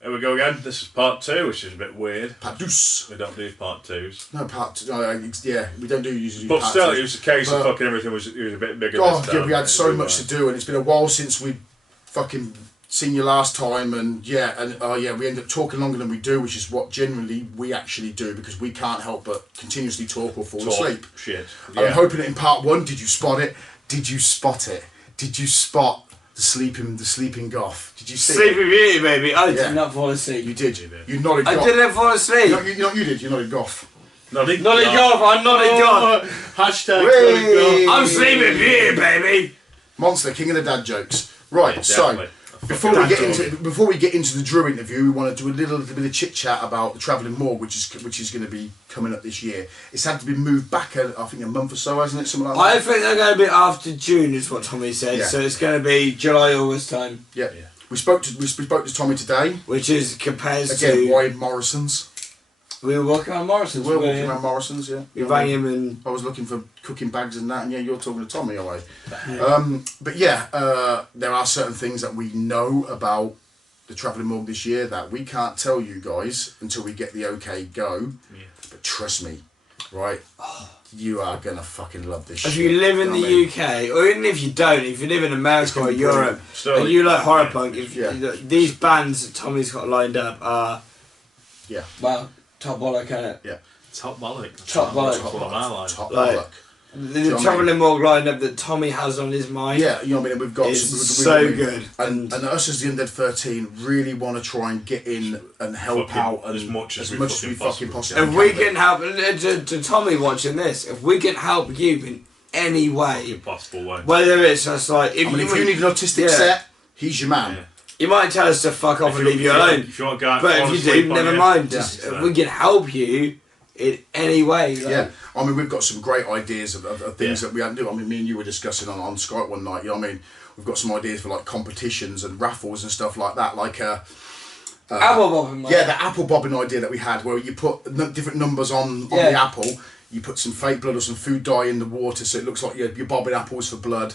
Here we go again. This is part 2, which is a bit weird. Part 2. We don't do part 2s. No, part 2. Yeah, we don't do usually. But part still, 2s. it was a case of fucking everything was a bit bigger. God, this yeah, time. we had so much to do, and it's been a while since we fucking seen you last time, and we end up talking longer than we do, which is what generally we actually do because we can't help but continuously talk or fall asleep. Shit. Yeah. I'm hoping that in part 1, did you spot it? Did you spot it? Did you spot the sleeping goth? Did you see Sleeping Beauty, baby. I did not fall asleep. You did. You nodded goth. I didn't fall asleep. You did. You nodded goth. Nodded goth. I'm nodding goth. Hashtag nodding goth. I'm Sleeping Beauty, baby. Monster, king of the dad jokes. Right, so before we get into the Drew interview, we want to do a little bit of chit chat about the Travelling Morgue, which is going to be coming up this year. It's had to be moved back, I think, a month or so, hasn't it? Something like that. I think they're going to be after June, is what Tommy said. Yeah. So it's going to be July, August time. Yeah. We spoke to Tommy today. Which is compares again, to why Morrison's. We were walking around Morrison's. We were walking around Morrison's, yeah. We rang him and I was looking for cooking bags and that, and yeah, you're talking to Tommy away. But yeah, there are certain things that we know about the Travelling Morgue this year that we can't tell you guys until we get the okay go. Yeah. But trust me, right? You are gonna fucking love this shit. If you live in the UK, or even if you don't, if you live in America or Europe, and you like horror punk, these bands that Tommy's got lined up are, well, top bollock, innit? Yeah. Top bollock. Top bollock. Top bollock. The Travelling Morgue lineup that Tommy has on his mind. Yeah, you know what I mean? We've got so good. And us as the Undead 13 really want to try and get in and help out as much as we fucking possibly can. If we can help, to Tommy watching this, if we can help you in any way, possible way, whether it's just like if you need an autistic set, he's your man. Yeah. You might tell us to fuck off and leave you alone, but if you do, never mind. If we can help you in any way. Yeah, I mean, we've got some great ideas of things that we hadn't do. I mean, me and you were discussing on Skype one night. You know what I mean? We've got some ideas for like competitions and raffles and stuff like that. Like apple bobbing. Yeah, the apple bobbing idea that we had, where you put different numbers on the apple. You put some fake blood or some food dye in the water, so it looks like you're bobbing apples for blood.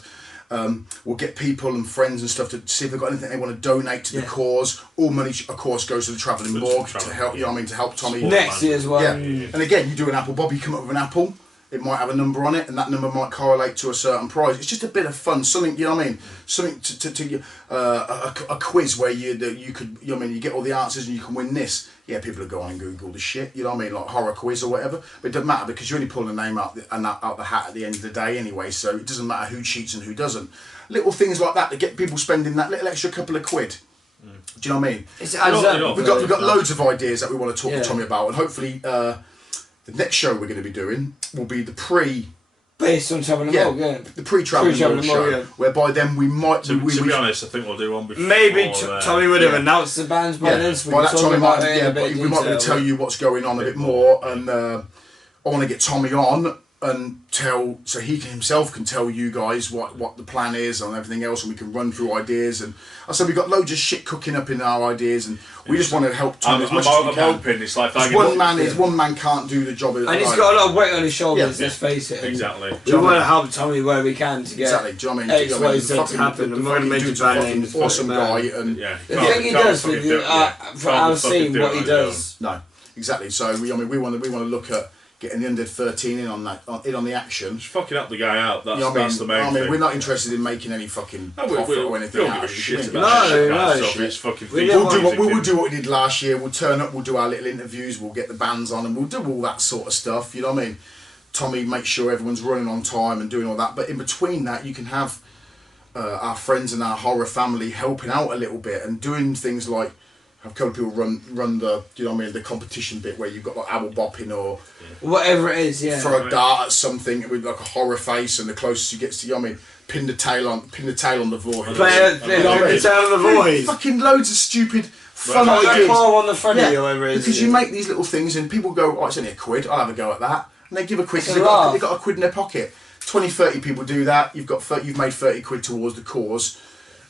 We'll get people and friends and stuff to see if they've got anything they want to donate to the cause. All money, of course, goes to the Travelling Morgue to help. You know what I mean? To help Tommy next year as well. Yeah, and again, you do an apple bob. You come up with an apple. It might have a number on it, and that number might correlate to a certain prize. It's just a bit of fun, something, you know what I mean? Something a quiz where you could, you know what I mean? You get all the answers and you can win this. Yeah, people will go on and Google the shit, you know what I mean? Like horror quiz or whatever. But it doesn't matter because you're only pulling a name out the hat at the end of the day anyway. So it doesn't matter who cheats and who doesn't. Little things like that get people spending that little extra couple of quid. Do you know what I mean? It's we've got loads of ideas that we want to talk to Tommy about, and hopefully. The next show we're going to be doing will be the based on Travelling Morgue, the pre-Travelling Morgue show, whereby then we might. To be honest, I think we'll do one before. Maybe Tommy would have announced the bands by then. So by that time, we might be able to tell you what's going on a bit more, and I want to get Tommy on and so he himself can tell you guys what the plan is and everything else, and we can run through ideas. And I said we've got loads of shit cooking up in our ideas, and we just want to help Tommy as much as we can. Hoping it's like one man can't do the job, and he's got a lot of weight on his shoulders. Let's face it. Exactly. We want to help Tommy where we can to get exactly. Do you know what I mean? X, Y, Z to happen. And we're going to make a band name. Awesome guy, and the thing he does with for our scene, what he does. No, exactly. So we want to look at getting the Undead 13 in on the action. Just fucking help the guy out. That's, you know that's the main thing. We're not interested in making any fucking profit or anything. We don't give a shit about stuff. It's fucking we'll do what we did last year. We'll turn up, we'll do our little interviews, we'll get the bands on, and we'll do all that sort of stuff. You know what I mean? Tommy makes sure everyone's running on time and doing all that. But in between that, you can have our friends and our horror family helping out a little bit and doing things like have a couple of people run the, you know what I mean, the competition bit where you've got like apple bopping or whatever it is, throw a dart at something with like a horror face, and the closest you get to, you know what I mean, pin the tail on the void. Pin the tail on the void. Fucking loads of stupid fun ideas. On the front or whatever it is. Because you make these little things and people go, oh, it's only £1, I'll have a go at that, and they give a quid because they've got £1 in their pocket. 20, 30 people do that. You've made 30 quid towards the cause.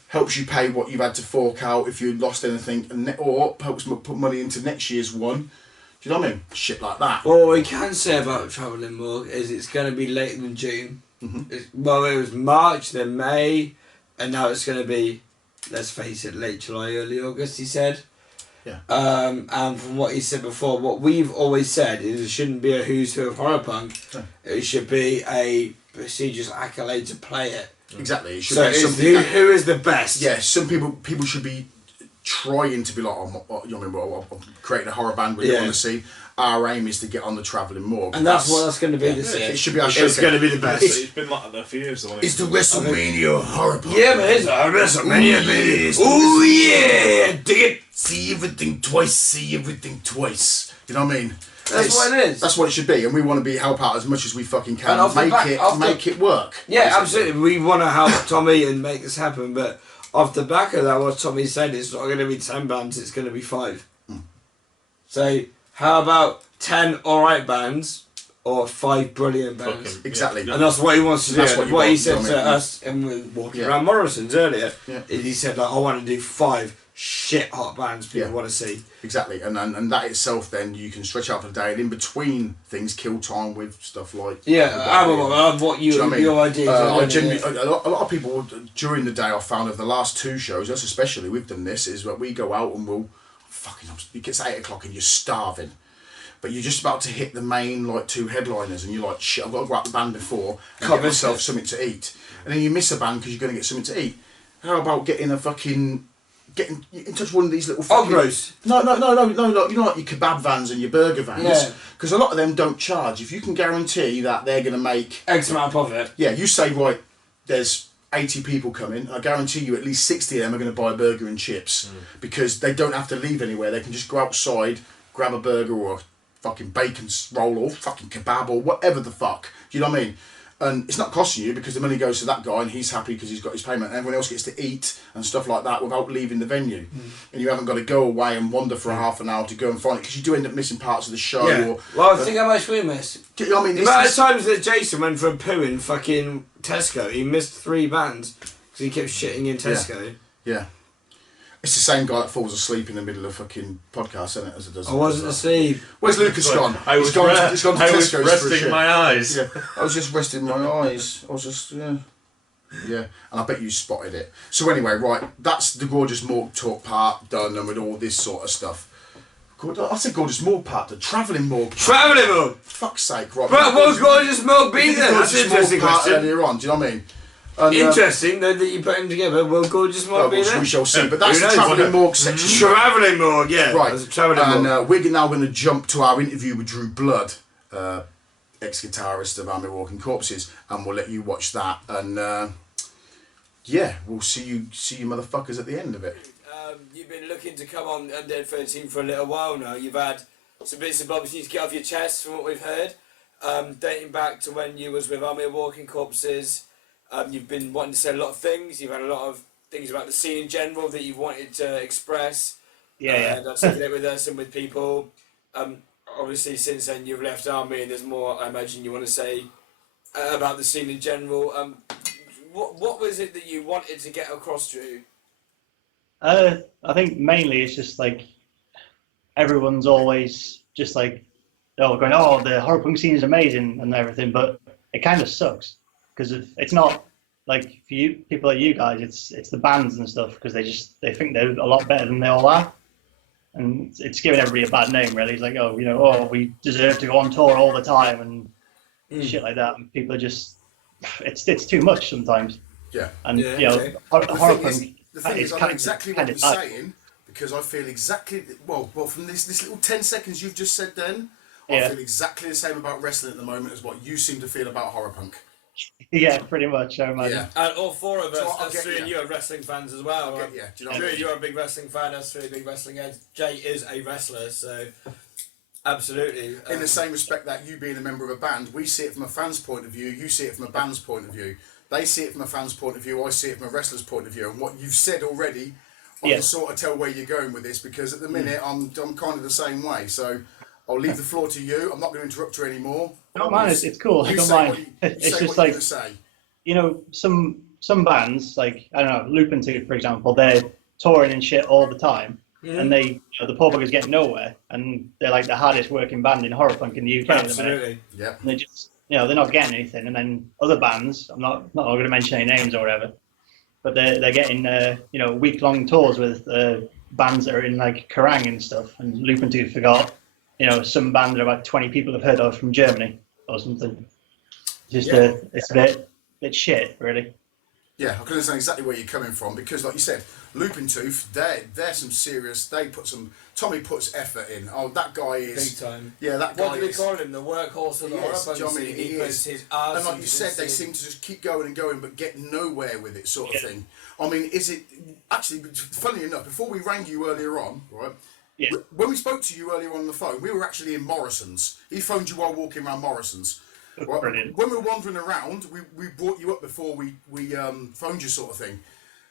Helps you pay what you've had to fork out if you lost anything, or helps put money into next year's one. Do you know what I mean? Shit like that. Well, what we can say about Travelling Morgue is it's going to be later than June. Well, it was March, then May, and now it's going to be, let's face it, late July, early August, he said. Yeah. And from what he said before, what we've always said is it shouldn't be a who's who of horror punk. No. It should be a prestigious accolade to play it. Exactly. It should so be something who is the best? Yeah, some people should be trying to be like, I'm creating a horror band we want to see. Our aim is to get on the travelling morgue. And that's what that's going to be this year. It should be our It's going to be the best. It's been like that for years. It's the WrestleMania horror punk. Yeah, man, it's a WrestleMania, baby. Oh, yeah. Dig it. See everything twice. You know what I mean? That's what it is. That's what it should be, and we want to help out as much as we fucking can. And make it work. Yeah, basically. Absolutely. We want to help Tommy and make this happen, but off the back of that, what Tommy said, it's not going to be 10 bands, it's going to be 5. So, how about 10 alright bands or 5 brilliant bands? Exactly. And that's what he wants to do. That's what he said to us, and we were walking around Morrison's earlier, he said, like, I want to do 5 shit hot bands people want to see. Exactly, and that itself, then you can stretch out for the day, and in between things, kill time with stuff like what your ideas. A lot of people during the day, I found of the last 2 shows, us especially, we've done this, is that we go out and we'll it gets 8 o'clock and you're starving, but you're just about to hit the main 2 headliners, and you're like, shit, I've got to go out the band before and get myself something to eat, and then you miss a band because you're going to get something to eat. How about getting in touch with one of these little fucking... Ogros. No, you know, like your kebab vans and your burger vans? Because a lot of them don't charge. If you can guarantee that they're going to make... X amount of profit. Yeah, you say, right, there's 80 people coming, I guarantee you at least 60 of them are going to buy a burger and chips, because they don't have to leave anywhere. They can just go outside, grab a burger or a fucking bacon roll or fucking kebab or whatever the fuck. Do you know what I mean? And it's not costing you, because the money goes to that guy and he's happy because he's got his payment, and everyone else gets to eat and stuff like that without leaving the venue. And you haven't got to go away and wander for a half an hour to go and find it, because you do end up missing parts of the show. Yeah. Well, think how much we missed. You know what I mean? The amount of times that Jason went for a poo in fucking Tesco, he missed 3 bands because he kept shitting in Tesco. Yeah. It's the same guy that falls asleep in the middle of fucking podcast, isn't it? As it does. I wasn't asleep. Where's Lucas gone? I was resting my eyes. Yeah, I was just resting my eyes. I was just yeah, and I bet you spotted it. So anyway, right, that's the Gorgeous Morgue talk part done, and with all this sort of stuff. I said Gorgeous Morgue part, the travelling morgue. Travelling morgue. Fuck's sake, right? But what Gorgeous Morgue be then? That's an interesting question. Earlier on, do you know what I mean? And, interesting though that you put them together. Will Gorgeous Morgue be there? We shall see. But that's the travelling morgue section. Travelling morgue, yeah. Right. And we're now going to jump to our interview with Drew Blood, ex-guitarist of Army Walking Corpses, and we'll let you watch that. And we'll see you motherfuckers at the end of it. You've been looking to come on Undead 13 for a little while now. You've had some bits and bobs you need to get off your chest from what we've heard, dating back to when you was with Army Walking Corpses. You've been wanting to say a lot of things. You've had a lot of things about the scene in general that you've wanted to express. That's taking it with us and with people. Obviously, since then you've left Army, and there's more I imagine you want to say about the scene in general. What was it that you wanted to get across, Drew? I think mainly it's just like everyone's always just like going, the horror punk scene is amazing and everything, but it kind of sucks. Because it's not like for you people like you guys, it's the bands and stuff, because they think they're a lot better than they all are, and it's giving everybody a bad name really. It's like we deserve to go on tour all the time and shit like that, and people are just it's too much sometimes. Yeah. And horror punk. The thing is, I know exactly what you're saying, because I feel exactly from this little 10 seconds you've just said. Then I feel exactly the same about wrestling at the moment as what you seem to feel about horror punk. Yeah, pretty much, I imagine. Yeah. And all 4 of us, us 3 and you are wrestling fans as well. Do you know Drew, you're a big wrestling fan, us 3 big wrestling heads. Jay is a wrestler, so absolutely. In the same respect that you being a member of a band, we see it from a fan's point of view, you see it from a band's point of view. They see it from a fan's point of view, I see it from a wrestler's point of view. And what you've said already, I can sort of tell where you're going with this, because at the minute I'm kind of the same way. So I'll leave the floor to you. I'm not going to interrupt you anymore. No, man, it's cool. I don't mind. It's just like, some bands, like, I don't know, Lupin, for example, they're touring and shit all the time, and they, the poor buggers get nowhere, and they're like the hardest working band in horror punk in the UK. Absolutely. Yeah. And they just, they're not getting anything, and then other bands, I'm not going to mention any names or whatever, but they're getting, week-long tours with bands that are in like Kerrang and stuff, and Loop and Two forgot, some band that about 20 people have heard of from Germany or something. Just it's a bit shit, really. Yeah, I can understand exactly where you're coming from because, like you said, Looping Tooth, they're some serious. Tommy puts effort in. Oh, that guy is big time. Yeah, that guy. What do we call him? The workhorse of the horror scene. He puts his arse. And like you said, they seem to just keep going and going, but get nowhere with it, sort of thing. I mean, is it actually? Funny enough, before we rang you earlier on, right? Yeah. When we spoke to you earlier on the phone, we were actually in Morrison's. He phoned you while walking around Morrison's. Right? Brilliant. When we were wandering around, we brought you up before we phoned you, sort of thing.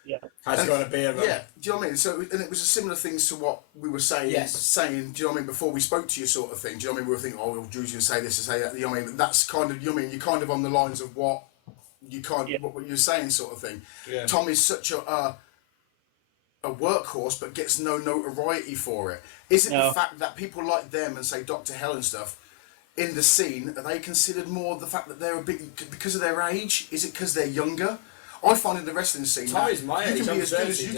Yeah. Has got to be a Yeah, do you know what I mean? So, and it was a similar thing to what we were saying. Yes. Saying, do you know what I mean? Before we spoke to you, sort of thing. Do you know what I mean? We were thinking, oh, well, Drew's going to say this and say that. You know what I mean? That's kind of, you know what I mean? You're kind of on the lines of what what you're saying, sort of thing. Yeah. Tom is such a workhorse, but gets no notoriety for it. Is it the fact that people like them and say Dr. Hell and stuff in the scene, are they considered more the fact that they're a bit because of their age? Is it because they're younger? I find in the wrestling scene Tommy's my age. You can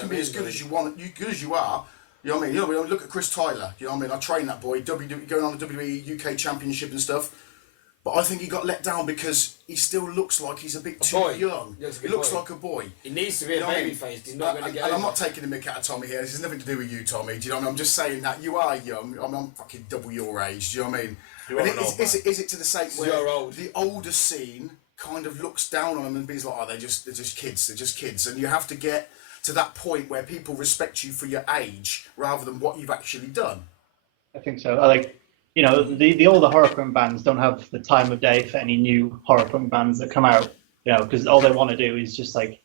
be as good as you want. You good as you are. You know what I mean? Look at Chris Tyler. You know what I mean? I train that boy. Going on the WWE UK Championship and stuff. But I think he got let down because he still looks like he's a bit too young. He looks like a boy. He needs to be a babyface. He's not going to get. And I'm not taking the mick out of Tommy here. This has nothing to do with you, Tommy. Do you know what I mean? I'm just saying that you are young. I'm fucking double your age. Do you know what I mean? Is it to the sake where the older scene kind of looks down on them and being like, oh, they're just kids, and you have to get to that point where people respect you for your age rather than what you've actually done. I think so. The older horror punk bands don't have the time of day for any new horror punk bands that come out, because all they want to do is just like,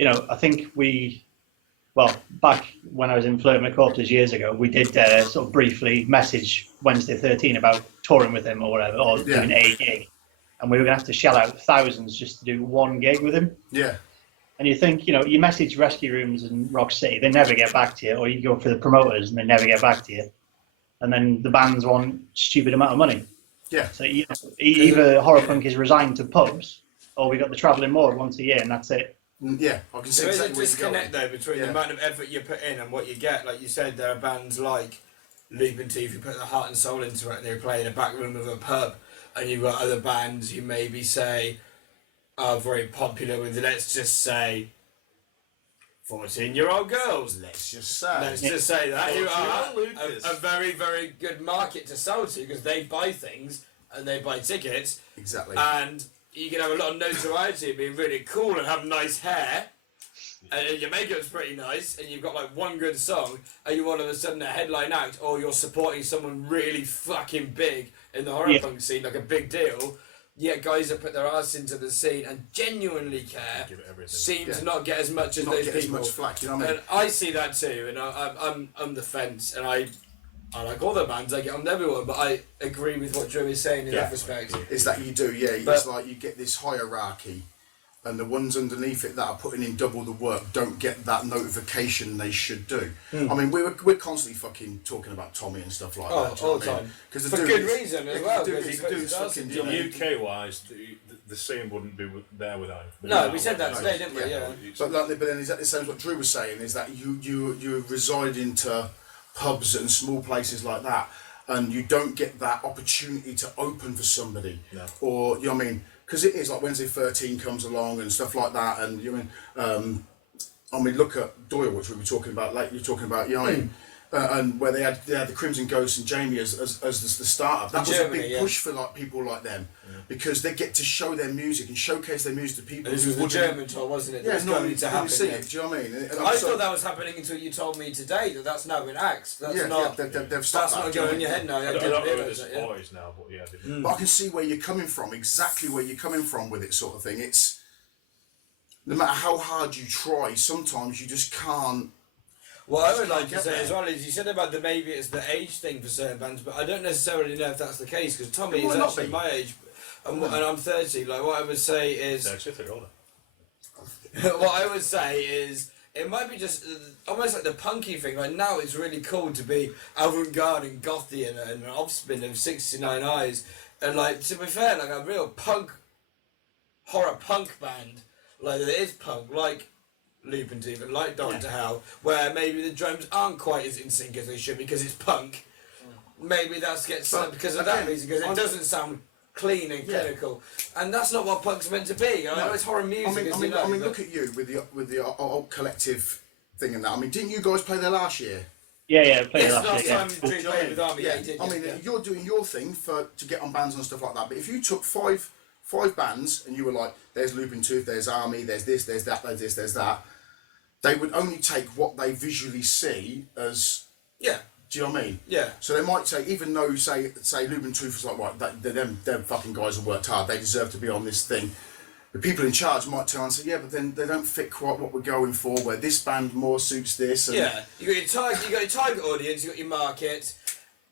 I think back when I was in Flirting with Corpses years ago, we did sort of briefly message Wednesday 13 about touring with him or whatever, or doing a gig. And we were going to have to shell out thousands just to do one gig with him. Yeah. And you think, you message Rescue Rooms and Rock City, they never get back to you, or you go for the promoters and they never get back to you. And then the bands want stupid amount of money. Yeah. So either horror punk is resigned to pubs, or we got the travelling morgue once a year, and that's it. Yeah, I can see there exactly is a disconnect though between the amount of effort you put in and what you get. Like you said, there are bands like Loop and Teeth who put their heart and soul into it, and they play in a back room of a pub. And you've got other bands who maybe say are very popular with, let's just say, 14-year-old girls. Let's just say that. Who are a very, very good market to sell to because they buy things and they buy tickets. Exactly. And you can have a lot of notoriety, being really cool and have nice hair. And your makeup's pretty nice, and you've got like one good song, and you all of a sudden a headline act, or you're supporting someone really fucking big in the horror punk scene, like a big deal. Yet guys that put their ass into the scene and genuinely care seem to not get as much as those people. As much flack, you know what I mean? And I see that too, and I'm the fence, and I like all the bands, I get on everyone, but I agree with what Drew is saying in that respect. Is that you do, it's like you get this hierarchy. And the ones underneath it that are putting in double the work don't get that notification they should do. I mean, we're constantly fucking talking about Tommy and stuff like that. All the time. For good reason as well. UK-wise, the scene wouldn't be there without him. No, we said that today, didn't we? Yeah. But then is that the same as what Drew was saying? Is that you reside into pubs and small places like that, and you don't get that opportunity to open for somebody, or you know what I mean? Because it is like Wednesday 13 comes along and stuff like that, and you mean, look at Doyle, which we were talking about. Like you're talking about, you know, and where they had the Crimson Ghost and Jamie as the startup. That was a big push for like people like them because they get to show their music and showcase their music to people. This was the German tour, wasn't it? Yeah, it's not going to happen. Do you know what I mean? I thought that was happening until you told me today that's now been axed. They've that's not going in your head now. I don't know whether it's boys now, but yeah. But I can see where you're coming from, exactly where you're coming from with it, sort of thing. It's no matter how hard you try, sometimes you just can't. What I would like to say as well is you said about maybe it's the age thing for certain bands, but I don't necessarily know if that's the case because Tommy is actually my age, and I'm 30. Like what I would say is, what I would say is it might be just almost like the punky thing. Like now it's really cool to be avant-garde and gothy and an offspin of 69 Eyes, and like to be fair, like a real punk horror punk band like that is punk like. looping to even like Down to Hell, where maybe the drums aren't quite as in sync as they should because it's punk. Maybe that's because of that reason, because it doesn't sound clean and clinical, and that's not what punk's meant to be. I know it's horror music. I mean, look at you with the old collective thing and that. I mean, didn't you guys play there last year? Yeah, played Yes, last last year. time you played with Army. Yeah, I mean, you're doing your thing to get on bands and stuff like that. But if you took five bands and you were like, there's Looping Tooth, there's Army, there's this, there's that, there's this, there's that, they would only take what they visually see as. Yeah. Do you know what I mean? Yeah. So they might say, even though say Looping Tooth is like, right, them fucking guys have worked hard, they deserve to be on this thing. The people in charge might turn and say, yeah, but then they don't fit quite what we're going for, where this band more suits this. And yeah, you got your target audience, you got your market,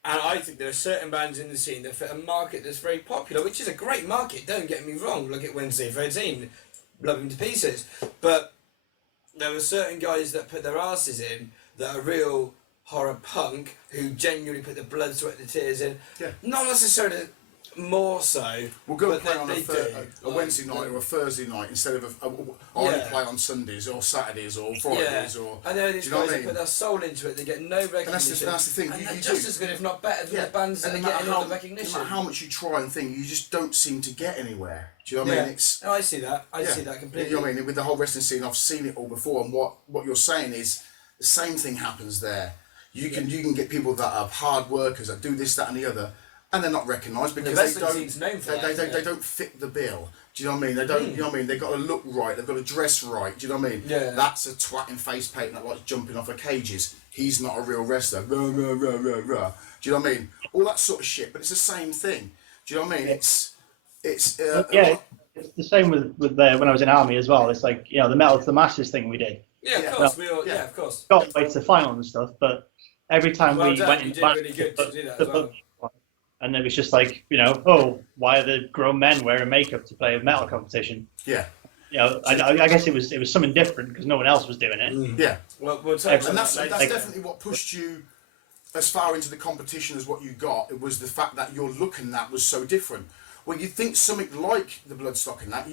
and I think there are certain bands in the scene that fit a market that's very popular, which is a great market, don't get me wrong. Look at Wednesday 13, love him to pieces. But there are certain guys that put their asses in that are real horror punk, who genuinely put the blood, sweat and tears in. Yeah. Not necessarily more so. We'll go and but play on a Wednesday night or a Thursday night instead of I only play on Sundays or Saturdays or Fridays or. I know these guys that put their soul into it. They get no recognition. And that's the thing. And you they're do. just as good, if not better, than the bands that are getting all the recognition. No matter how much you try and think, you just don't seem to get anywhere. Do you know what I mean? It's. No, I see that. I see that completely. You know what I mean? With the whole wrestling scene, I've seen it all before, and what you're saying is the same thing happens there. You can get people that are hard workers that do this, that, and the other. And they're not recognised because they don't fit the bill. Do you know what I mean? They don't. You know what I mean? They've got to look right. They've got to dress right. Do you know what I mean? Yeah. That's a twat in face paint that likes jumping off of cages. He's not a real wrestler. Rah, rah, rah, rah, rah. Do you know what I mean? All that sort of shit. But it's the same thing. Do you know what I mean? It's it's the same with when I was in Army as well. It's like, you know, the Metal to the Masses thing we did. Yeah, of course. Of course. Got way to the final and stuff, but every time we went in back, really good to do that as well. And it was just like, you know, oh, why are the grown men wearing makeup to play a metal competition? Yeah. You know, I guess it was something different because no one else was doing it. Yeah. Well, and that's definitely what pushed you as far into the competition as what you got. It was the fact that your look and that was so different. Well, you'd think something like the Bloodstock and that,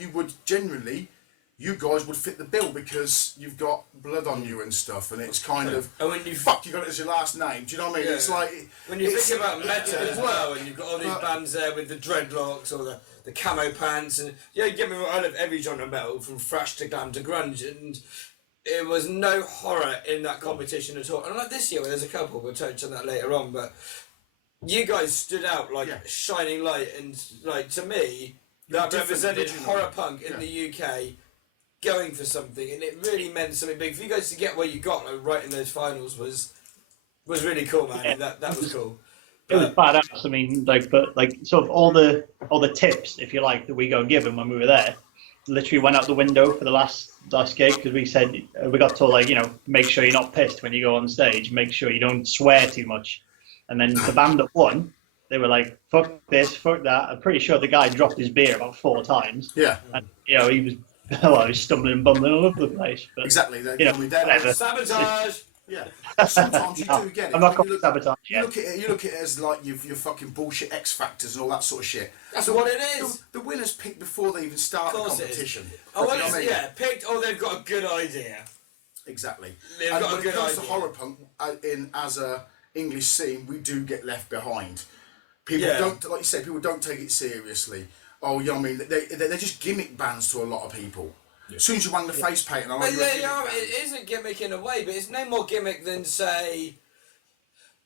you guys would fit the bill because you've got blood on you and stuff, and it's kind of and when you got it as your last name. Do you know what I mean? Yeah. It's like when you think about metal as well, and you've got all these bands there with the dreadlocks or the camo pants, and get me wrong, I love every genre of metal from thrash to glam to grunge, and it was no horror in that competition at all. And like this year, where there's a couple, we'll touch on that later on, but you guys stood out like a shining light, and like to me, that represented horror punk in the UK. Going for something, and it really meant something big for you guys to get where you got, like, right in those finals was really cool, man. Yeah. That was cool. It was badass. I mean, sort of all the tips, if you like, that we go and give them when we were there, literally went out the window for the last gig because we said we got told, like, you know, make sure you're not pissed when you go on stage, make sure you don't swear too much, and then the band that won, they were like, fuck this, fuck that. I'm pretty sure the guy dropped his beer about 4 times. Yeah. And, you know, he was. Well, I was stumbling and bumbling all over the place. But, exactly. You know, sabotage. Yeah. Sometimes you do get it. I'm not going to sabotage. You look at it as like your fucking bullshit X Factors and all that sort of shit. That's what it is. The winners picked before they even start the competition. Picked. Oh, they've got a good idea. Exactly. They've and got when a good it comes idea. to horror punk, as a English scene, we do get left behind. People don't, like you said, people don't take it seriously. Oh, you know what I mean? They're just gimmick bands to a lot of people. Yeah. As soon as you hang the face paint, it is a gimmick in a way, but it's no more gimmick than, say,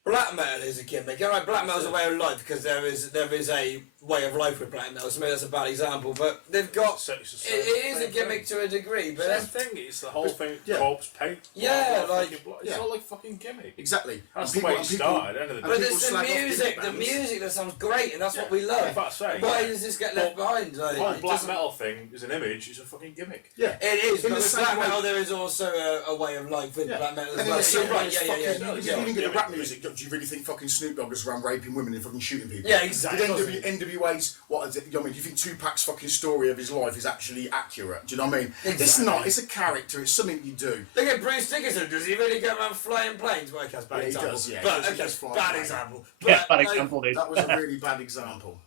black metal is a gimmick. All right, black metal is a way of life because there is a way of life with black metal. So maybe that's a bad example, but they've got it is a gimmick to a degree. But same thing. It's the whole thing. Corpse paint. It's all like fucking gimmick. Exactly. That's the way it started. But it's the music that sounds great, and that's what we love. Why does this get left behind? The whole black metal thing is an image. It's a fucking gimmick. Yeah, it is. But with black metal, there is also a way of life with black metal as well. Right? You even get the rap music. Do you really think fucking Snoop Dogg is around raping women and fucking shooting people? Yeah, exactly. NWA's, what is it? I mean, do you think Tupac's fucking story of his life is actually accurate? Do you know what I mean? Exactly. It's not. It's a character. It's something you do. Look at Bruce Dickinson. Does he really go around flying planes? Well, that's bad example. He does, yeah. But bad example. Bad example, dude. That was a really bad example.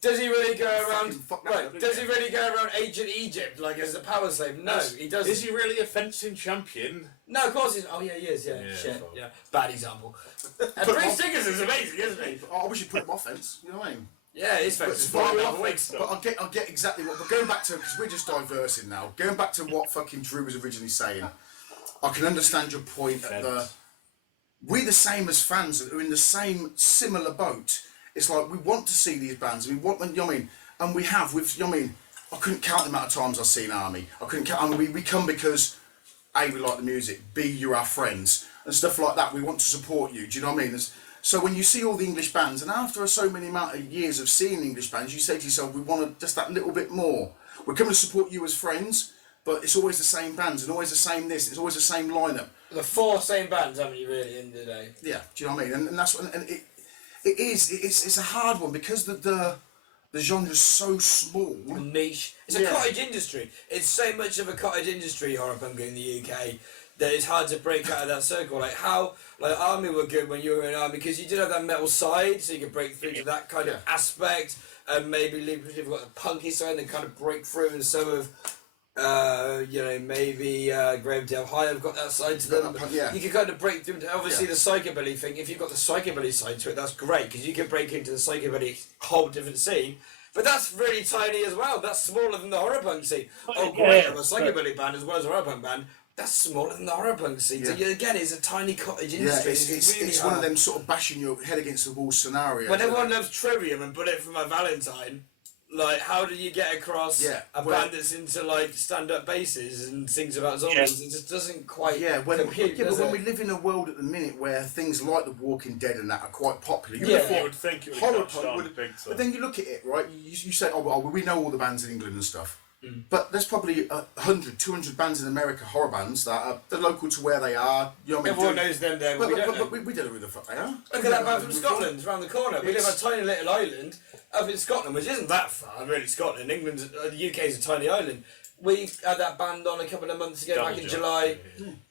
Does he really go around? Fuck that Right? up, Does he really go around ancient Egypt like as a power slave? No, he doesn't. Is he really a fencing champion? No, of course he's. Oh yeah, he is. Yeah, Yeah, shit. so- Yeah, bad example. And Bruce Dickinson's amazing, isn't he? I wish you'd put him off fence. You know what I mean? Yeah, his fence is But fine. I get exactly what. But going back to, because we're just diversing now. Going back to what fucking Drew was originally saying, I can understand your point. We're the same as fans who are in the same similar boat. It's like we want to see these bands. We want them. You know what I mean? And we have. With you know what I mean? I couldn't count the amount of times I've seen Army. I couldn't count. I mean, we come because A, we like the music. B, you're our friends and stuff like that. We want to support you. Do you know what I mean? So when you see all the English bands, and after so many amount of years of seeing English bands, you say to yourself, we want just that little bit more. We're coming to support you as friends, but it's always the same bands and always the same this. It's always the same lineup. The 4 same bands, haven't you really, in the day? Yeah, do you know what I mean? And that's and it's a hard one because the genre's so small. Niche. It's a cottage industry. It's so much of a cottage industry, horror punk in the UK, that it's hard to break out of that circle. Like Army were good when you were in Army because you did have that metal side, so you could break through to that kind of aspect, and maybe you've got the punky side and kind of break through, and some of maybe Gravedale High have got that side to them. You can kind of break through to obviously the psychobilly thing. If you've got the psychobilly side to it, that's great because you can break into the psychobilly whole different scene. But that's really tiny as well. That's smaller than the horror punk scene. Oh, great! I'm a psychobilly band as well as a horror punk band. That's smaller than the horror punk scene. So again, it's a tiny cottage industry. It's one of them sort of bashing your head against the wall scenarios. When everyone loves Trivium and Bullet for My Valentine, like, how do you get across a band that's into like stand-up basses and sings about zombies? It just doesn't quite compute. But when we live in a world at the minute where things like The Walking Dead and that are quite popular, you would think it would horror punk would. But then you look at it, right? You say, oh well, we know all the bands in England and stuff. But there's probably 100, 200 bands in America, horror bands, that are they're local to where they are. You know what I mean? Everyone knows them there, but we don't know. We don't know who the fuck they are. Look at that band from Scotland, around the corner. We live on a tiny little island up in Scotland, which isn't that far, really, Scotland. England's, the UK's a tiny island. We had that band on a couple of months ago, back in July.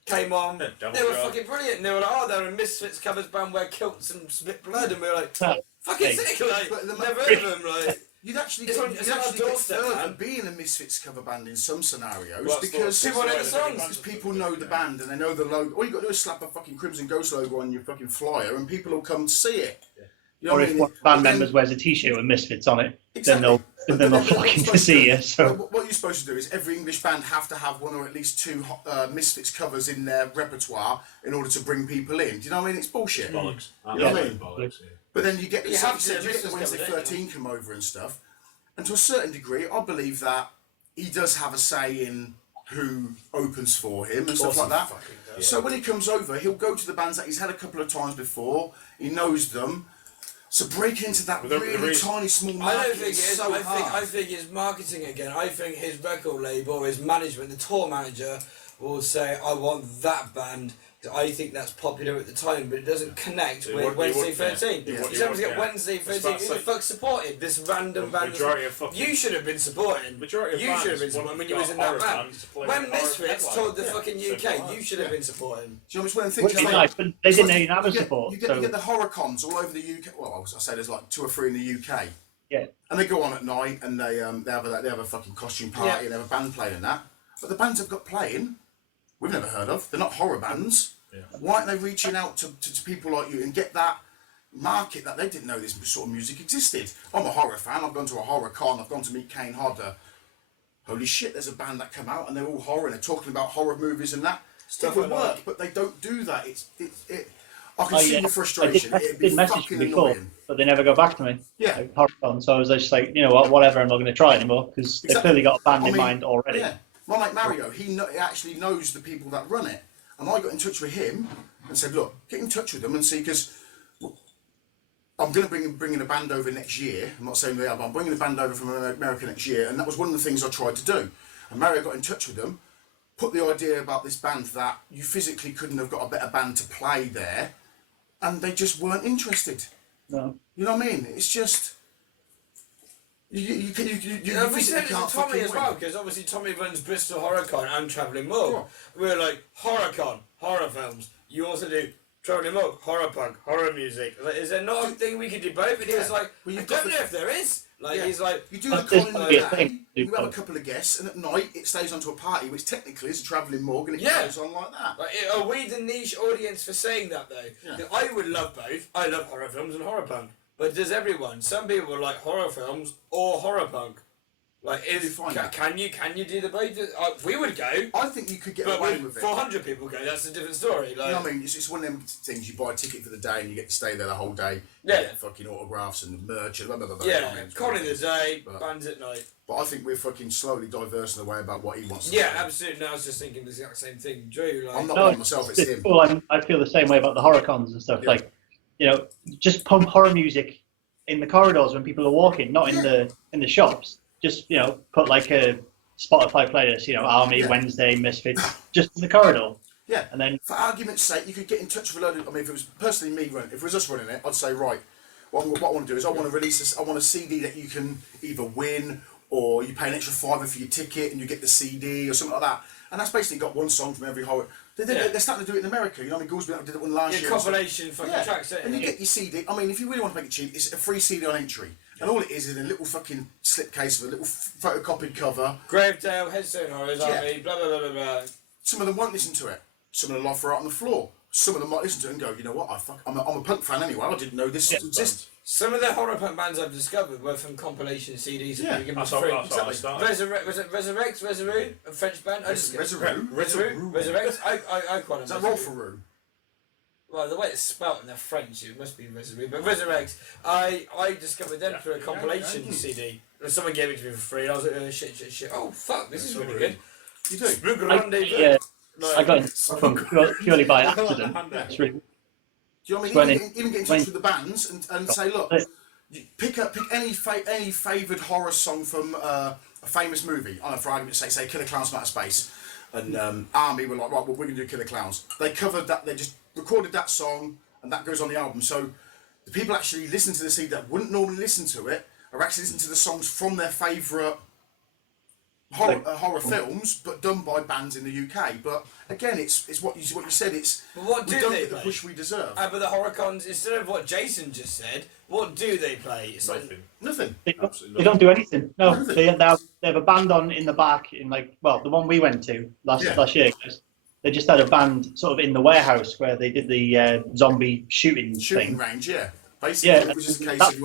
Came on. They were fucking brilliant. And they were like, they're a Misfits covers band, wear kilts and spit blood. And we were like, fucking sick, like, never heard of them, like. You'd actually get further being a Misfits cover band in some scenarios because people know the songs. Because people know the band and they know the logo. All you got to do is slap a fucking Crimson Ghost logo on your fucking flyer and people will come to see it. You know or if one band members wears a T-shirt with Misfits on it, then they'll flock in to see you. So what you're supposed to do is every English band have to have one or at least 2 Misfits covers in their repertoire in order to bring people in. Do you know what I mean? It's bullshit. Bollocks. You know what I mean? Bollocks, But then you get the, you get the Wednesday 13 come over and stuff. And to a certain degree, I believe that he does have a say in who opens for him and stuff like that. So when he comes over, he'll go to the bands that he's had a couple of times before. He knows them. So break into that really tiny, small market. I don't think it's so hard. I think it's marketing again. I think his record label, his management, the tour manager will say, I want that band. I think that's popular at the time, but it doesn't connect with Wednesday 13. He's able to get Wednesday 13. Who the fuck supported this random band? You should have been supporting. You should have been supporting when you was in that band. When Misfits toured the fucking UK, you should have been supporting. Do you know one thing? Nice, but they didn't even have a support. You get the horror cons all over the UK. Well, I say there's like 2 or 3 in the UK. Yeah. And they go on at night and they have a fucking costume party and they have a band playing and that. But the bands have got playing, we've never heard of. They're not horror bands. Yeah. Why aren't they reaching out to people like you and get that market that they didn't know this sort of music existed? I'm a horror fan. I've gone to a horror con. I've gone to meet Kane Hodder. Holy shit! There's a band that come out and they're all horror and they're talking about horror movies and that stuff would work, but they don't do that. I can see the frustration. It'd be fucking annoying. But they never got back to me. Yeah. Like, horror con. So I was just like, you know what, whatever. I'm not going to try anymore because they've clearly got a band in mind already. Yeah. My mate Mario, he actually knows the people that run it. And I got in touch with him and said, look, get in touch with them and see, because I'm going to bring in a band over next year. I'm not saying they are, but I'm bringing a band over from America next year. And that was one of the things I tried to do. And Mario got in touch with them, put the idea about this band that you physically couldn't have got a better band to play there. And they just weren't interested. No. You know what I mean? It's just... we said it to Tommy as well, because obviously Tommy runs Bristol Horror Con and Travelling Mug. Sure. We were like, Horror Con, horror films. You also do Travelling Mug, horror punk, horror music. Like, is there not a thing we could do both? And he was like, I don't know if there is. Like he's like you do the con in the day, you have a couple of guests, and at night it stays onto a party, which technically is a travelling morgue, and it goes on like that. Like, are we the niche audience for saying that though? Yeah. I would love both. I love horror films and horror punk, but does everyone? Some people like horror films or horror punk. Like, can you do the both? We would go. I think you could get away with it. 400 people go. That's a different story. Like, you know what I mean? It's one of them things. You buy a ticket for the day and you get to stay there the whole day. You get fucking autographs and merch and blah blah blah. Con in the day, bands at night. But I think we're fucking slowly diversing away about what he wants to say. absolutely. No, I was just thinking the exact same thing, Drew. Like, I'm not one myself. It's him. Cool. I feel the same way about the horror cons and stuff. Like, just pump horror music in the corridors when people are walking, not in the shops. Just, put like a Spotify playlist, Army, Wednesday, Misfits, just in the corridor. Yeah. And then, for argument's sake, you could get in touch with a load of, if it was personally me running, if it was us running it, I'd say, right, what I want to do is I want to release I want a CD that you can either win or you pay an extra $5 for your ticket and you get the CD or something like that. And that's basically got one song from every horror. They're starting to do it in America. Goolsby did it one last year. Compilation fucking tracks. And you get your CD. If you really want to make it cheap, it's a free CD on entry. And all it is a little fucking slipcase with a little photocopied cover. Gravedale, Headstone Horrors, Army, blah, blah, blah, blah, blah. Some of them won't listen to it. Some of them laugh right on the floor. Some of them might listen to it and go, you know what, I'm a punk fan anyway, I didn't know this existed. Some of the horror punk bands I've discovered were from compilation CDs that give me free. Resurrect, a French band. Resurrect. I quite Is that roll for room? Well, the way it's spelt in the French, it must be Resurrect. But Resurrect, I discovered them through a compilation CD. And someone gave it to me for free, and I was like, shit. Oh, fuck, this is really good. You do? I got it from purely by accident. It's really, do you know what I mean? Even get in touch with the bands and say, look, pick any favoured horror song from a famous movie. I know, for argument's sake, say Killer Clowns from Outer Space. And Army were like, right, well, we're going to do Killer Clowns. They covered that, they just recorded that song, and that goes on the album. So the people actually listen to the CD that wouldn't normally listen to it are actually listening to the songs from their favourite horror films, but done by bands in the UK. But again, it's what you said. It's what do we don't they get the play? push we deserve. But the horror cons, instead of what Jason just said, what do they play? It's nothing. They don't do anything. No, nothing. They have a band on in the back in the one we went to last year. They just had a band sort of in the warehouse where they did the zombie shooting thing. Range. Yeah, basically, it was just a case of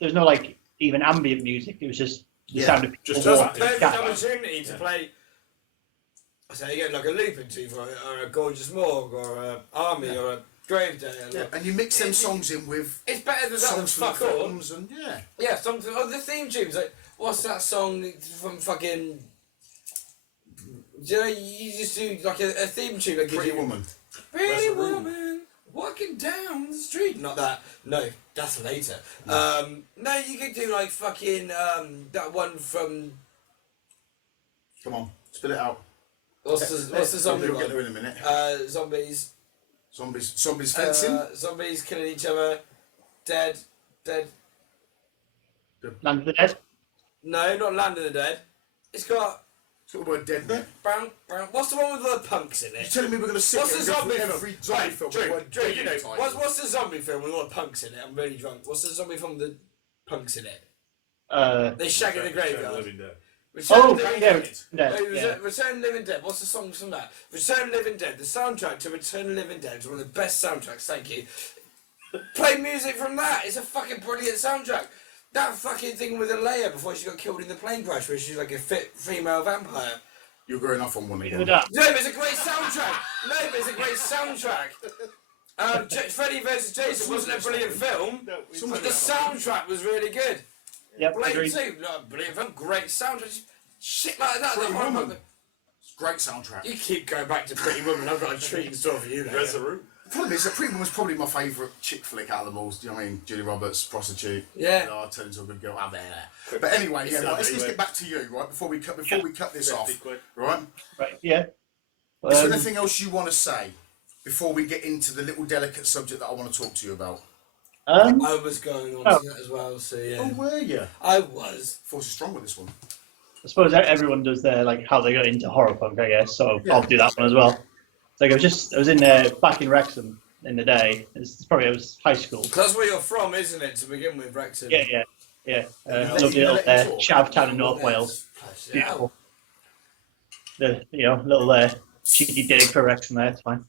there's no like even ambient music. It was just the sound of people. Just a perfect opportunity to play. I say again, like a Looping Tooth or a Gorgeous Morgue or a Army or a Gravedale. Yeah, and you mix them songs in with. It's better than songs from films and songs. The theme tunes. Like, what's that song from fucking? You just do like a theme tune that gives Pretty Woman. Pretty Woman walking down the street. Not that. No, that's later. No, you could do like fucking that one from. Come on, spit it out. What's the zombie one? We'll get there in a minute. Zombies fencing. Zombies killing each other. Dead. Land of the Dead? No, not Land of the Dead. It's got the word dead there. Brown. What's the one with all the punks in it? You're telling me we're going to sit What's the zombie film? Every zombie film what's the zombie film with all the punks in it? I'm really drunk. What's the zombie film with the punks in it? They shag in the graveyard. Return Living Dead. What's the songs from that? Return Living Dead. The soundtrack to Return Living Dead is one of the best soundtracks. Thank you. Play music from that. It's a fucking brilliant soundtrack. That fucking thing with Leia before she got killed in the plane crash, where she's like a fit female vampire. You're growing up on one again. No, but it's a great soundtrack. Freddy vs. Jason wasn't a brilliant film, but the soundtrack was really good. Yep, Blade 2, brilliant film, great soundtrack. Shit like that. It's great soundtrack. You keep going back to Pretty Woman. I've got a treat in store for you there. Resolute. The problem is that Pretty Woman's probably my favourite chick flick out of them all. Do you know what I mean? Julie Roberts, prostitute. Yeah. I turned into a good girl. But anyway, let's get back to you, right? Before we cut this off, right? Right. Yeah. Is there anything else you want to say before we get into the little delicate subject that I want to talk to you about? I was going on to that as well, so yeah. Oh, were you? I was. Force is strong with this one. I suppose everyone does their how they got into horror punk, I guess. So I'll do that one as well. Like I was in back in Wrexham in the day. It was high school. That's where you're from, isn't it? To begin with, Wrexham. Yeah. Yeah, lovely little Shav town in North Wales. Beautiful. The little cheeky dig for Wrexham there. It's fine.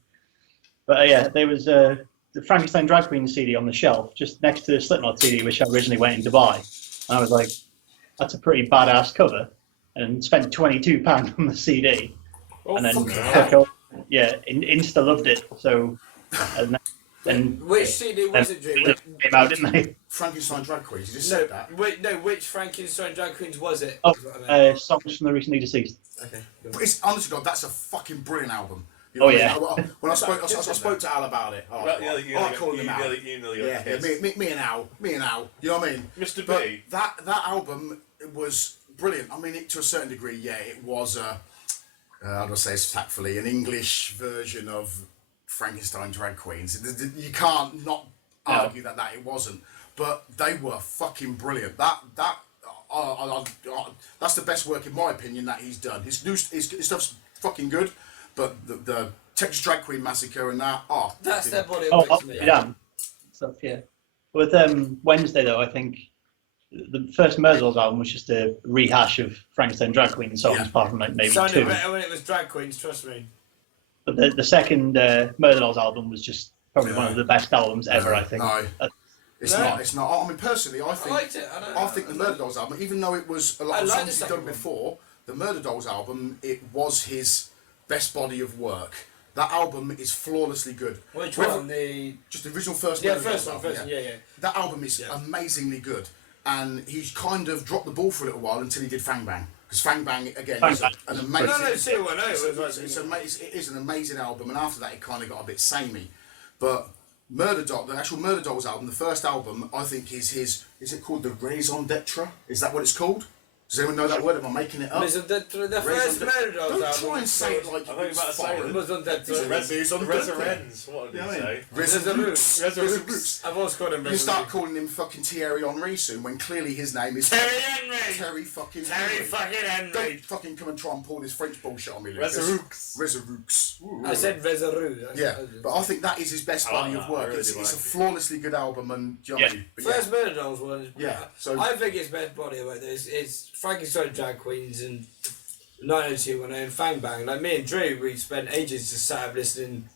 But yeah, there was the Frankenstein Drag Queen CD on the shelf just next to the Slipknot CD, which I originally went in to buy. And I was like, that's a pretty badass cover, and spent £22 on the CD. Oh, and then Insta loved it. So then which CD was it, Drew? Came out, didn't they? Frankenstein Drag Queens. You just said that. Which Frankenstein Drag Queens was it? Songs from the Recently Deceased. Okay. But it's honestly, God, that's a fucking brilliant album. You know when I spoke to Al about it. Calling him Al. Me and Al. You know what I mean? Mr. But B. That album was brilliant. I mean, to a certain degree, it was how do I say this tactfully, an English version of Frankenstein Drag Queens. You can't not argue that it wasn't. But they were fucking brilliant. That's the best work, in my opinion, that he's done. His stuff's fucking good, but the Texas Drag Queen Massacre and that's their body of work to me. Stuff, yeah. With Wednesday though, I think the first Murderers album was just a rehash of Frankenstein Drag Queen songs, apart from like maybe sounded two. better when it was Drag Queens, trust me. But the second Murderers album was just probably one of the best albums ever. I think. No. It's not. I mean, personally, I liked it. I think the Murder Dolls album, even though it was a lot of songs he'd done before, the Murder Dolls album, it was his best body of work. That album is flawlessly good. Which one? Just the original first. Yeah, first one. That album is amazingly good, and he's kind of dropped the ball for a little while until he did Fang Bang. Because Fang Bang again is an amazing. It is an amazing album, and after that it kind of got a bit samey, but. The actual Murder Dolls album, the first album, I think is his. Is it called the Raison d'etre? Is that what it's called? Does anyone know that word? Am I making it up? The first Murder Dolls album. Don't try and say it like it's foreign. Resurrens. What did you say? Resurrens. I've always called him Resurrens. You start calling him fucking Thierry Henry soon, when clearly his name is Terry Henry. Terry fucking Henry. Don't fucking come and try and pull this French bullshit on me, Resurrux. I said Resurrux. Yeah, but I think that is his best body of work. It's a flawlessly good album, and you know what I mean? First Murder Dolls one. So I think his best body of work is Frankenstein Drag Queens and 90210 and Fang Bang. Like me and Drew, we spent ages just sat up listening.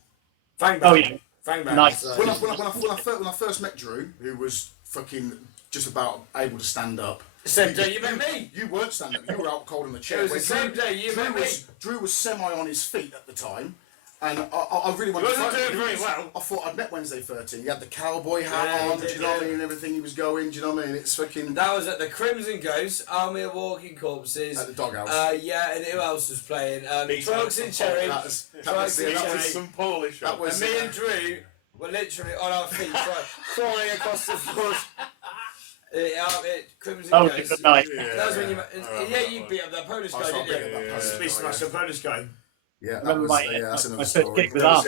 Fang Bang. Oh yeah. Fang Bang. Nice. When I first met Drew, who was fucking just about able to stand up. The same day you met me. You weren't standing up. You were out cold in the chair. It was the same day you met me. Drew was semi on his feet at the time. And I really wanted to find him. Very well. I thought I'd met Wednesday 13. He had the cowboy hat on, do you know what I mean? Everything he was going, do you know what I mean? It's fucking... That was at the Crimson Ghost, Army of Walking Corpses. At the Doghouse. And who else was playing? Trucks and Cherry. That was some Polish. And me and Drew were literally on our feet, crawling across the floor. Crimson Ghost. Good night. That was when you beat up that Polish guy, didn't you? We smashed the Polish guy. Yeah, that's another my first story. gig with Art.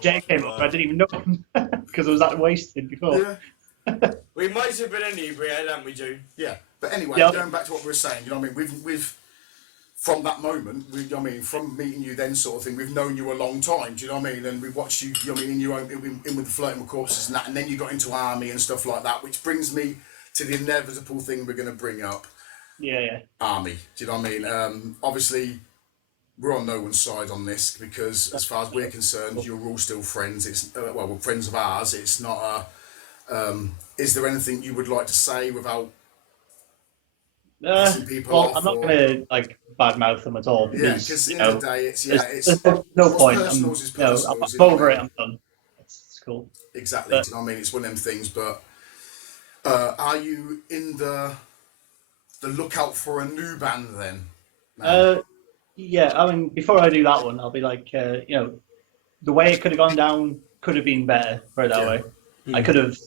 Jay came up, I didn't even know him because I was that wasted before. Yeah. We might have been inebriated, hadn't we, June? Yeah, but anyway, going back to what we were saying, you know what I mean? We've from that moment, from meeting you then sort of thing, we've known you a long time, do you know what I mean? And we've watched you, you know what I mean, in your own, in with the Flirting with Corpses and that, and then you got into Army and stuff like that, which brings me to the inevitable thing we're going to bring up. Yeah. Army, do you know what I mean? Obviously, we're on no one's side on this because, as far as we're concerned, you're all still friends. It's we're friends of ours. It's not a. Is there anything you would like to say without pissing people off? I'm not going to badmouth them at all. Because at the end of the day, it's no point. Personals is personals. I'm over it. I'm done. It's cool. Exactly. Do you know what I mean? It's one of them things. But are you in the lookout for a new band then? Yeah, I mean, before I do that one, I'll be like, the way it could have gone down could have been better, put it that way. I could have,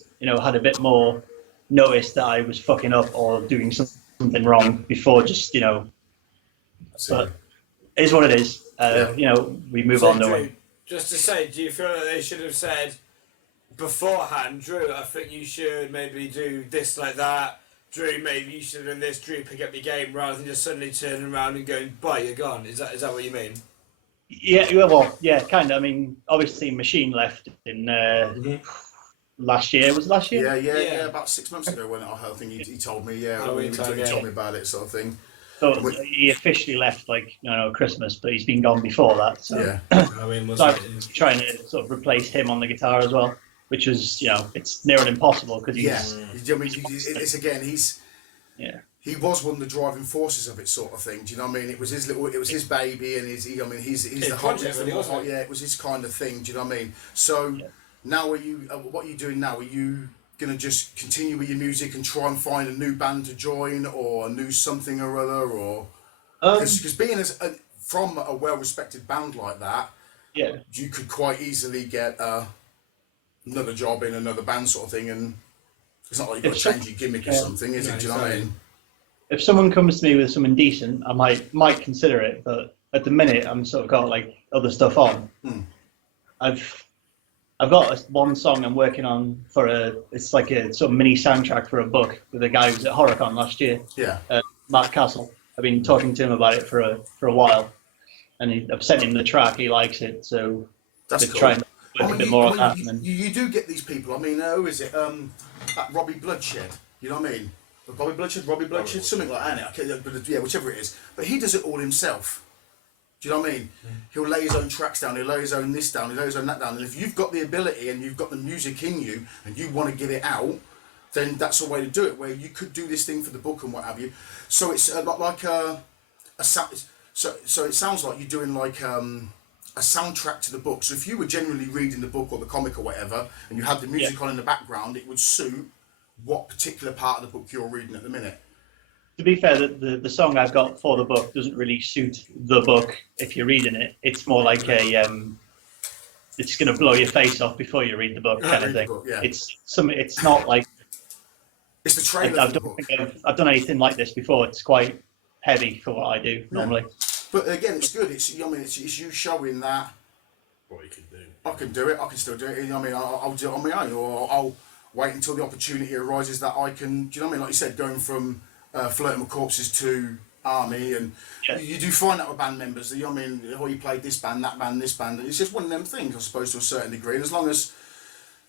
had a bit more notice that I was fucking up or doing something wrong before just, but it is what it is. We move on. Drew, just to say, do you feel that they should have said beforehand, Drew, I think you should maybe do this like that, Drew, maybe you should have done this, Drew, pick up your game, rather than just suddenly turning around and going, bye, you're gone. Is that what you mean? Yeah, well, yeah, kind of. I mean, obviously Machine left in last year. Was it last year? Yeah. About 6 months ago when I think he told me. Yeah, he told me about it, sort of thing. So he officially left Christmas, but he's been gone before that. So yeah, so I'm trying to sort of replace him on the guitar as well, which was it's near on impossible because he's. I mean, it's again he was one of the driving forces of it, sort of thing. Do you know what I mean? It was his baby, and he's the project, yeah, it was his kind of thing. Do you know what I mean? So now, what are you doing now? Are you gonna just continue with your music and try and find a new band to join, or a new something or other, or because being from a well-respected band like that, you could quite easily get another job in another band, sort of thing, and it's not like you've got to change your gimmick or something, is it? Do you know what I mean? If someone comes to me with something decent, I might consider it, but at the minute I'm sort of got like other stuff on. I've got one song I'm working on it's like a sort of mini soundtrack for a book with a guy who was at HorrorCon last year. Yeah. Matt Castle. I've been talking to him about it for a while, and I've sent him the track. He likes it, so that's to cool. try and work a bit more on that. You do get these people. I mean, who is it? That Robbie Bloodshed. You know what I mean? Robbie Bloodshed, something like that. Okay, whichever it is. But he does it all himself. Do you know what I mean? He'll lay his own tracks down, he'll lay his own this down, he'll lay his own that down. And if you've got the ability and you've got the music in you and you want to get it out, then that's a way to do it, where you could do this thing for the book and what have you. So it's like so it sounds like you're doing like a soundtrack to the book. So if you were genuinely reading the book or the comic or whatever, and you had the music on in the background, it would suit what particular part of the book you're reading at the minute. To be fair, the song I've got for the book doesn't really suit the book if you're reading it. It's more like it's going to blow your face off before you read the book kind of thing. Book, yeah. It's not like it's the trailer. I don't think I've done anything like this before. It's quite heavy for what I do normally. But again, it's good. It's it's you showing that what you can do. I can do it. I can still do it. I mean, I'll do it on my own, or I'll wait until the opportunity arises that I can. Do you know what I mean? Like you said, going from Flirting with Corpses to Army, and you do find out with band members that, you know what I mean, you played this band, that band, this band, and it's just one of them things, I suppose, to a certain degree. And as long as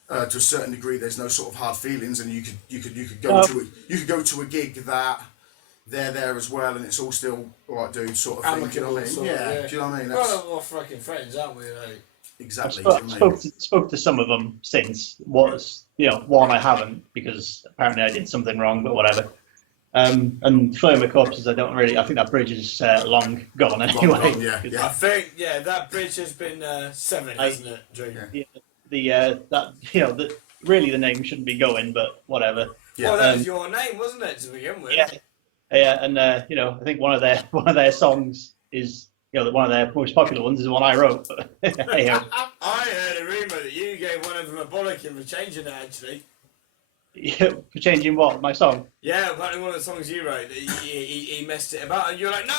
to a certain degree there's no sort of hard feelings, and you could go to a gig that they're there as well, and it's all still all right, dude, sort of thing. Do you know what I mean? Yeah. Do you know what I mean? We're fucking friends, aren't we? Like, exactly. Spoke to some of them since. One I haven't, because apparently I did something wrong, but whatever. And Flirting with Corpses, I think that bridge is long gone anyway. Long gone, yeah. I think that bridge has been severed, hasn't it, Drew? Really the name shouldn't be going, but whatever. Yeah. Well, that was your name, wasn't it, to begin with? Yeah, and I think one of their songs is one of their most popular ones is the one I wrote. But, I heard a rumour that you gave one of them a bollocking for changing it, actually. Yeah, for changing what? My song? Yeah, apparently one of the songs you wrote, he messed it about, and you're like, no,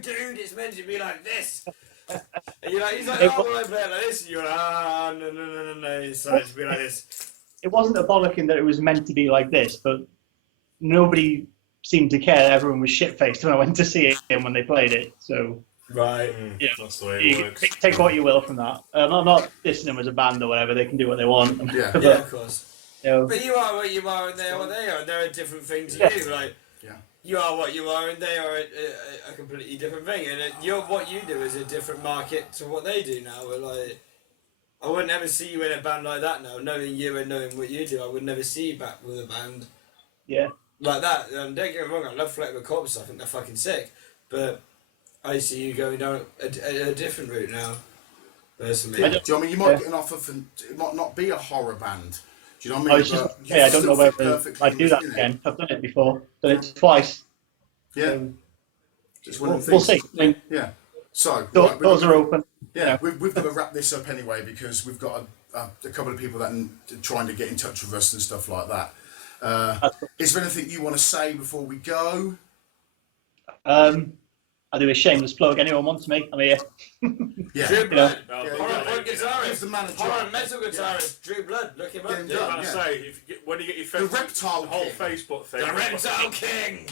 dude, it's meant to be like this. And you're like, he's like, well, I play it like this, and you're like, no, it's meant to be like this. It wasn't a bollocking that it was meant to be like this, but nobody seemed to care. Everyone was shit-faced when I went to see it when they played it, so... Right. That's the way it works. Take what you will from that. I'm not dissing them as a band or whatever, they can do what they want. Yeah, but, of course. But you are what you are, and they are what they are, and they're a different thing to you. Like, you are what you are, and they are a completely different thing. And what you do is a different market to what they do now. But like, I would never see you in a band like that now, knowing you and knowing what you do. I would never see you back with a band. Yeah. Like that. And don't get me wrong, I love Flirting with Corpses. I think they're fucking sick. But I see you going down a different route now. Personally. Do you know what I mean? You might get an offer for it might not be a horror band. Do you know what I mean? I don't know whether I'd do that again. I've done it before. Done it twice. Yeah. We'll see. Yeah. So doors are open. Yeah, we've got to wrap this up anyway, because we've got a couple of people that are trying to get in touch with us and stuff like that. Is there anything you want to say before we go? I do a shameless plug. Anyone wants me? I'm here. Yeah. Drew Blood. Horror guitarist. the manager. Horror metal guitarist. Drew Blood. Look him up. I say, when you get your the reptile whole king. Facebook thing. The Reptile King.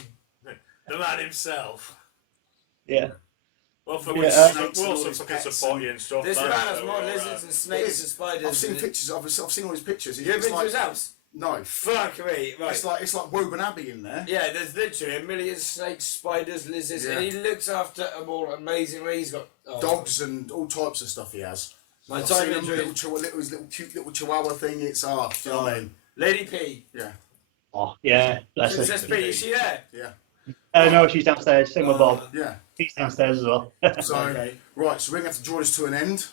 The man himself. Yeah. Well, for We'll also fucking support you and stuff. This man has more lizards and snakes and spiders. I've seen pictures. I've seen all his pictures. You ever been to his house? No. Fuck me. Right. It's like Woburn Abbey in there. Yeah, there's literally a million snakes, spiders, lizards, and he looks after them all amazingly. He's got dogs and all types of stuff. He has. My I've time seen in his little cute little chihuahua thing. It's do you know what I mean? Lady P. Yeah. Oh, yeah, bless her. Princess P, is she there? Yeah. No, she's downstairs. Same with Bob. Yeah. He's downstairs as well. So, right, so we're going to have to draw this to an end.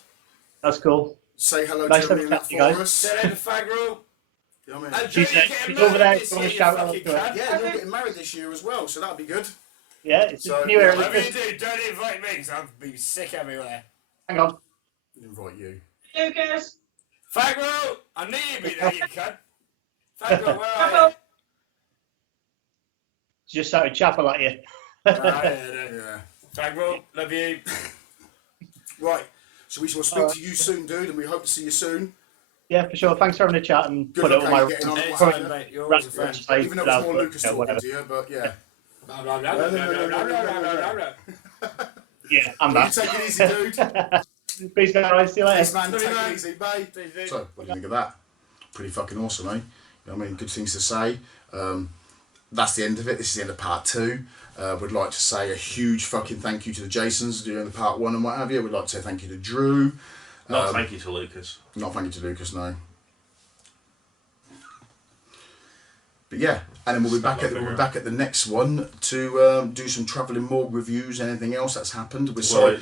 That's cool. Say hello Nice to everyone in to that meet for us. Say hello to Fagro. You know what I mean? She's over there. If you want to shout out to her. Yeah, and you're getting married this year as well, so that'll be good. Yeah, it's So, new era. Whatever you do, don't invite me, because I'll be sick everywhere. Hang on. We'll invite you. Lucas! Fagro! I knew you'd be there, you cunt. Fagro, where are you? She just shouted chapel at you. Yeah. Fagro, love you. Right, so we shall speak to you soon, dude, and we hope to see you soon. Yeah, for sure. Thanks for having a chat and Good put it luck on how my you're getting on. Anytime, mate. You're always a friend. website. Even though it's more Lucas talking to you, but yeah. Yeah, I'm You back. take it easy, dude. Peace, guys. See you later. Yes, man, take it easy, bye. So, what do you think of that? Pretty fucking awesome, eh? You know what I mean? Good things to say. That's the end of it. This is the end of part 2. We'd like to say a huge fucking thank you to the Jasons doing the part 1 and what have you. We'd like to say thank you to Drew. Not thank you to Lucas. Not thank you to Lucas, no. But yeah, and then we'll be back at the next one to do some travelling morgue reviews, anything else that's happened. We're sorry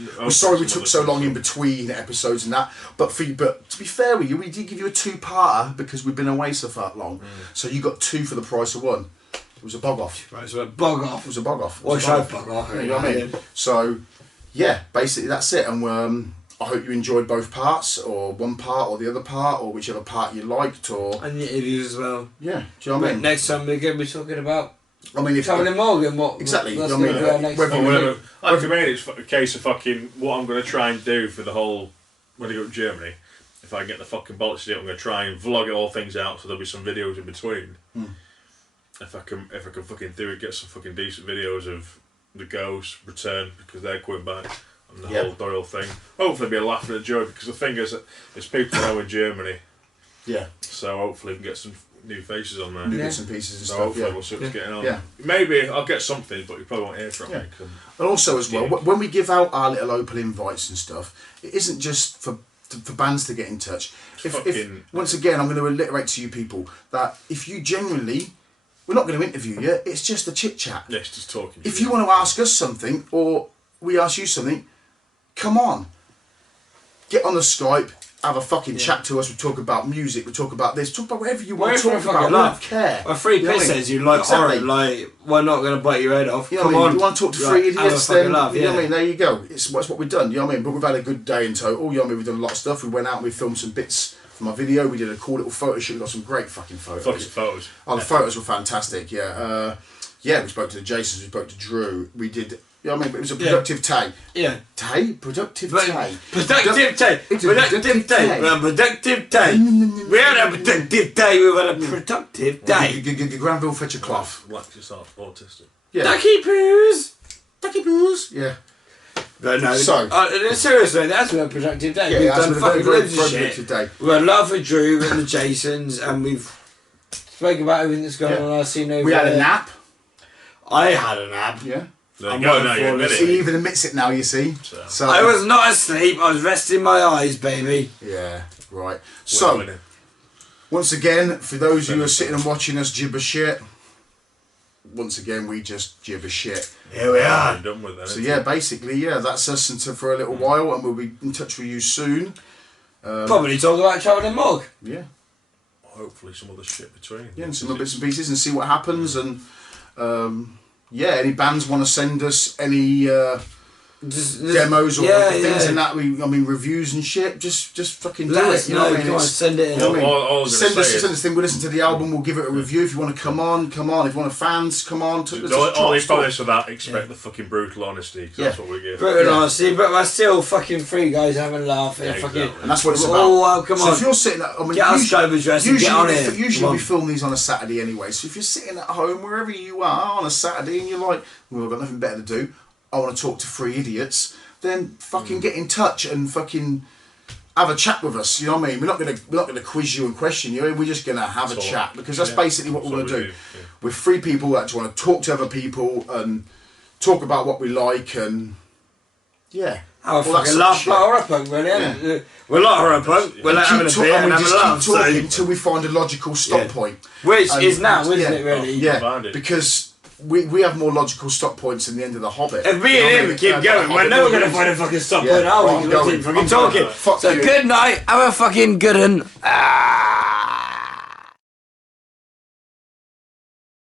we took so long in between episodes and that. But to be fair with you, we did give you a 2-parter because we've been away so far long. So you got 2 for the price of 1. It was a bog off. Right, so a bog off. It was a bog off. What should I bog off? You know what I mean? So yeah, basically that's it. And I hope you enjoyed both parts, or one part, or the other part, or whichever part you liked, or and the interviews as well. Yeah, do you know what I mean? Next time we're going to be talking about. I mean, if travelling Morgan, what exactly? You that's know what I mean? For me, it's a case of fucking what I'm going to try and do for the whole when I go to Germany. If I get the fucking bollocks to do it, I'm going to try and vlog it all things out, so there'll be some videos in between. If I can fucking do it, get some fucking decent videos of the ghost return because they're coming back. And the whole Doyle thing. Hopefully be a laugh and a joke because the thing is, it's people now in Germany. Yeah. So hopefully we can get some new faces on there. New bits and pieces and so stuff. Hopefully we'll see what's getting on. Yeah. Maybe I'll get something, but you probably won't hear from me. And also as well, when we give out our little open invites and stuff, it isn't just for bands to get in touch. Once again, I'm going to reiterate to you people that if you genuinely, we're not going to interview you. It's just a chit chat. Yes, just talking. If you want to ask us something or we ask you something, come on, get on the Skype, have a fucking chat to us. We talk about music, we talk about this, talk about whatever you want to talk about. We don't care. A free piss says you like horror, like we're not going to bite your head off. You know what I mean? You want to talk to 3 idiots, then you know what I mean? There you go. It's what we've done. You know what I mean? But we've had a good day in total. You know what I mean? We've done a lot of stuff. We went out and we filmed some bits for my video. We did a cool little photo shoot. We got some great fucking photos. Oh, the photos were fantastic. Yeah. We spoke to the Jasons. We spoke to Drew. We did. You know what I mean? But it was a productive day. Yeah. Productive day. Productive day. Productive day. Productive day. We had a productive day. We had a productive day. Granville Fetcher Clough. Wax yourself, autistic. Yeah. Ducky poos. Ducky poos. Yeah. But no, seriously, that's been a productive day. Yeah, we've done fucking loads of shit. Day. We've had love for Drew and the Jasons, and we've spoken about everything that's going on. I've seen over. We had a nap. I had a nap. Yeah. There you go, now you admit it. He even admits it now, you see. So I was not asleep, I was resting my eyes, baby. Yeah, right. So, once again, for those who are sitting and watching us gibber shit, once again, we just gibber shit. Here we are. Done with that, so yeah, basically, that's us for a little while, and we'll be in touch with you soon. Probably talk about travelling morgue. Yeah. Hopefully some other shit between. Yeah, and some other bits and pieces, and see what happens, and... any bands want to send us any demos or things and that, reviews and shit, just fucking do it. You know what I mean? Send it in. Send us thing. We'll listen to the album, we'll give it a review. If you want to come on. If you want fans, come on. Only promise for that, expect the fucking brutal honesty, because that's what we give. Brutal honesty, but we're still fucking three guys having a laugh. And that's what it's about. Oh, come on. So if you're sitting at, get our Skype address and get on here. Usually we film these on a Saturday anyway, so if you're sitting at home, wherever you are, on a Saturday, and you're like, well, I've got nothing better to do, I want to talk to 3 idiots, then fucking get in touch and fucking have a chat with us. You know what I mean? We're not gonna quiz you and question you. We're just gonna have a chat, because that's basically what we're gonna do. Yeah. We're three people that just want to talk to other people and talk about what we like, and yeah. Our fucking laugh about horror punk, really, isn't it? We're not horror punk. We're like having a beer and having a laugh. Keep talking until we find a logical stop point. Which is now, isn't it, really? Yeah, because we have more logical stop points than the end of The Hobbit. If me and him keep going, we're never going to find a fucking stop point, are we? We're fucking talking. So good night, have a fucking good one.